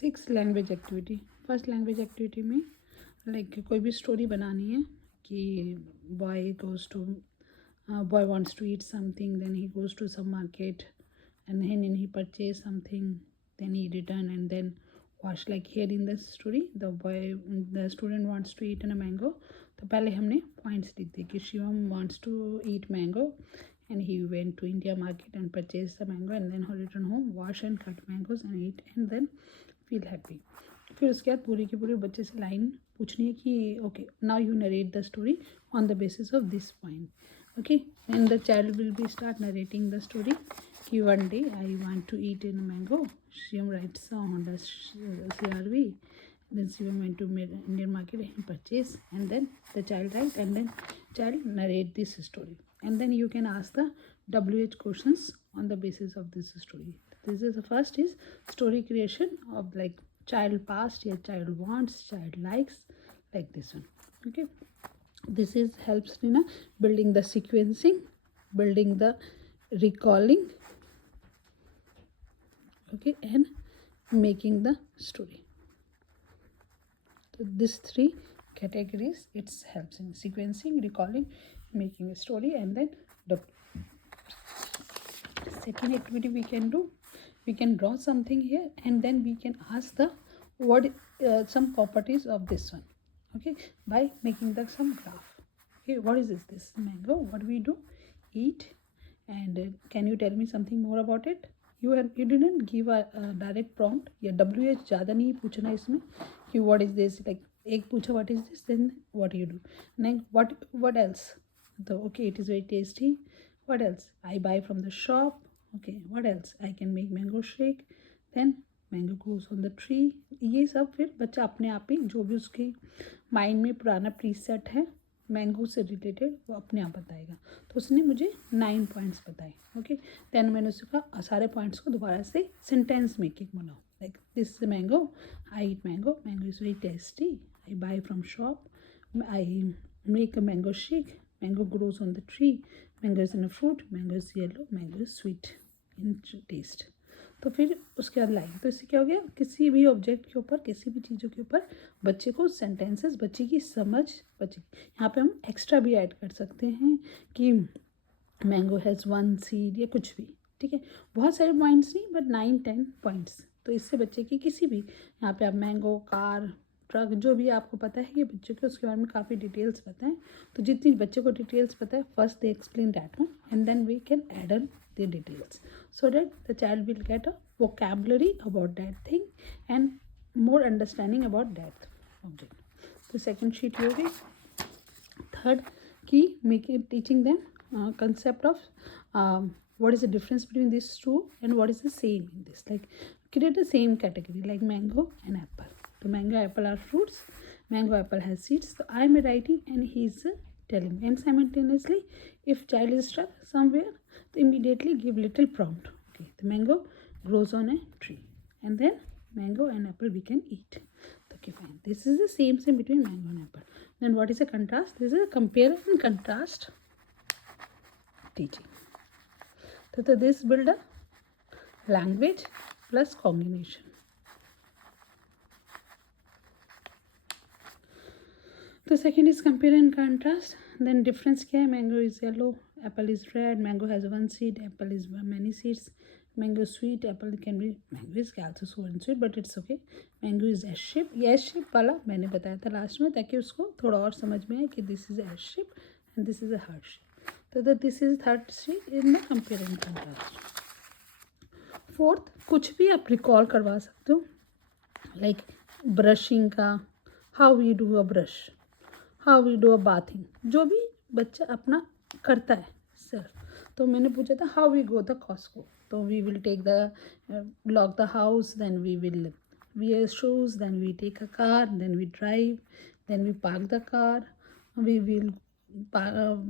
6 language activity. First language activity में like कोई भी स्टोरी बनानी है कि boy goes to boy wants to eat something, then he goes to some market and then he purchase something, then he return and then wash. Like here in the story the student wants to eat a mango, तो पहले हमने points लिख दिए कि Shivam wants to eat mango and he went to India market and purchased the mango and then he return home, wash and cut mangoes and eat and then feel happy. फिर उसके बाद पूरी की पूरी बच्चे से लाइन पूछनी है कि okay now you narrate the story on the basis of this point. Okay, and the child will be start narrating the story. Ki one day I want to eat a mango. Shivam writes on the CRV. Then Shivam went to Indian market and purchase. And then the child write and then child narrate this story. And then you can ask the WH questions on the basis of this story. This is the first is story creation of like child past, yeah, child wants, child likes, like this one. Okay. This is helps in building the sequencing, building the recalling, okay, and making the story. So these three categories it helps in sequencing, recalling, making a story, and then the second activity we can do, we can draw something here and then we can ask the what some properties of this one, okay, by making the some graph. Okay, what is this mango, what we do, eat, and can you tell me something more about it. You didn't give a direct prompt या WH ज़्यादा नहीं पूछना इसमें कि what is this, like एक पूछा what is this, then what you do, then what else, so okay it is very tasty, what else I buy from the shop, okay, what else I can make mango shake, then mango grows on the tree. ये सब फिर बच्चा अपने आप ही जो भी उसके mind में पुराना प्रीसेट है मैंगो से रिलेटेड वो अपने आप बताएगा. तो उसने मुझे 9 पॉइंट्स बताए. ओके, देन मैंने उससे कहा सारे पॉइंट्स को दोबारा से सेंटेंस मेकिंग बनाओ. Like this is mango, I eat mango, mango is very tasty, I buy from shop, I make a mango shake, mango grows on the tree, mango is in a fruit, mango is yellow, mango is sweet in taste. तो फिर उसके बाद line. तो इससे क्या हो गया, किसी भी ऑब्जेक्ट के ऊपर किसी भी चीज़ों के ऊपर बच्चे को सेंटेंसेस, बच्चे की समझ, बच्चे यहाँ पे हम एक्स्ट्रा भी ऐड कर सकते हैं कि मैंगो हैज़ 1 सीड या कुछ भी. ठीक है, बहुत सारे पॉइंट्स नहीं बट 9-10 पॉइंट्स. तो इससे बच्चे की किसी भी यहाँ पे आप मैंगो, कार, ट्रक, जो भी आपको पता है कि बच्चे को उसके बारे में काफ़ी डिटेल्स पता है. तो जितनी बच्चे को डिटेल्स पता है first they explain that one and then we can add on the details so that the child will get a vocabulary about that thing and more understanding about that object. The second sheet हो गई. Third key, making teaching them concept of what is the difference between these two and what is the same in this. Like create the same category like mango and apple. So mango, apple are fruits. Mango, apple has seeds. So I am writing and he is telling, and simultaneously if child is stuck somewhere, so immediately give little prompt. Okay, the mango grows on a tree and then mango and apple we can eat. Okay, fine, this is the same between mango and apple. Then what is a contrast? This is a compare and contrast teaching. So this build a language plus combination. The second is compare and contrast. Then difference क्या है, mango is yellow, apple is red, mango has 1 seed, apple is many seeds, mango sweet, apple can be, mango is also so and sweet but it's okay. Mango is S shape. ये S shape वाला मैंने बताया था last में ताकि उसको थोड़ा और समझ में आए कि this is S shape and this is a heart shape. तो this is third shape in the compare and contrast. Fourth, कुछ भी आप रिकॉल करवा सकते हो लाइक ब्रशिंग का, how we do a brush, how we do a bathing, जो भी बच्चा अपना करता है सर. तो मैंने पूछा था how we go the Costco. तो we will take the lock the house, then we will wear shoes, then we take a car, then we drive, then we park the car, we will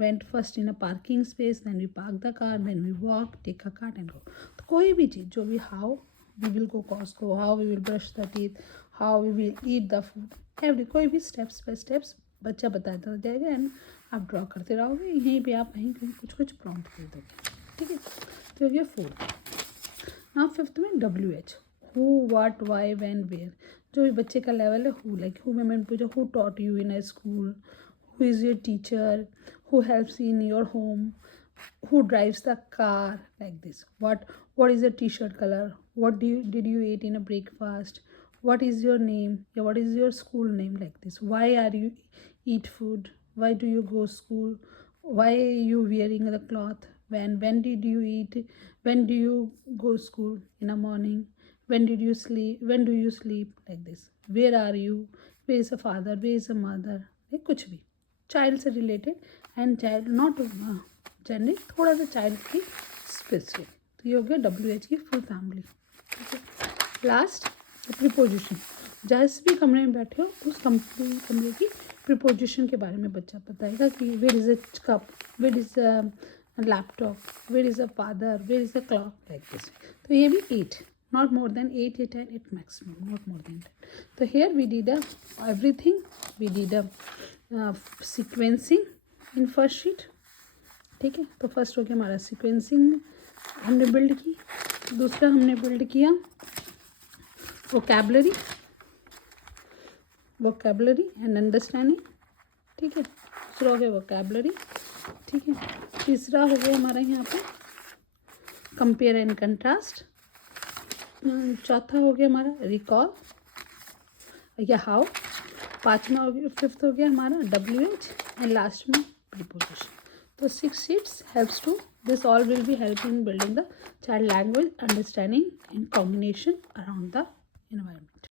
went first in a parking space, then we park the car, then we walk, take a cart and go. तो कोई भी चीज़ जो भी, how we will go Costco, how we will brush the teeth, how we will eat the food, every कोई भी steps by steps बच्चा बताता जाएगा एंड आप ड्रॉ करते रहोगे. यहीं पे आप कहीं कहीं कुछ कुछ प्रॉम्प्ट दे दोगे. ठीक है, तो ये 4. नाउ 5th में WH. who, what, why, when, where. जो भी बच्चे का लेवल है who, like who में मैंने पूछा who taught you in a school, who is your teacher, who helps in your home, who drives the car, like this. What is your t-shirt color, what did you eat in a breakfast, what is your name, yeah, what is your school name, like this. Why are you eat food, why do you go school, why are you wearing the cloth, when did you eat, when do you go school in the morning, when did you sleep, when do you sleep, like this. Where are you, where is a father, where is a mother, like कुछ भी child से related and child not generic, थोड़ा सा child की specific. तो ये हो गया WH की फुल फैमिली. ठीक है. Last preposition. जिस भी कमरे में बैठे हो उस कमरे की प्रीपोजिशन के बारे में बच्चा बताएगा कि where is a cup, where is a laptop, where is a father, where is a clock, like this. तो ये भी 8, not more than 8, 8 and 8 maximum, not more than that. So here we did everything. We did a sequencing in first sheet. ठीक है. तो first हो गया हमारा sequencing हमने बिल्ड की. दूसरा हमने बिल्ड किया वोकैबुलरी एंड अंडरस्टैंडिंग. ठीक है. दूसरा हो गया वोकैबुलरी. ठीक है. तीसरा हो गया हमारा यहाँ पे कंपेयर एंड कंट्रास्ट. चौथा हो गया हमारा रिकॉल या हाउ. पांचवा हो गया, फिफ्थ हो गया हमारा WH एंड लास्ट में प्रीपोजिशन. तो 6 sheets helps to this all will be helping building the child language understanding and combination around the environment.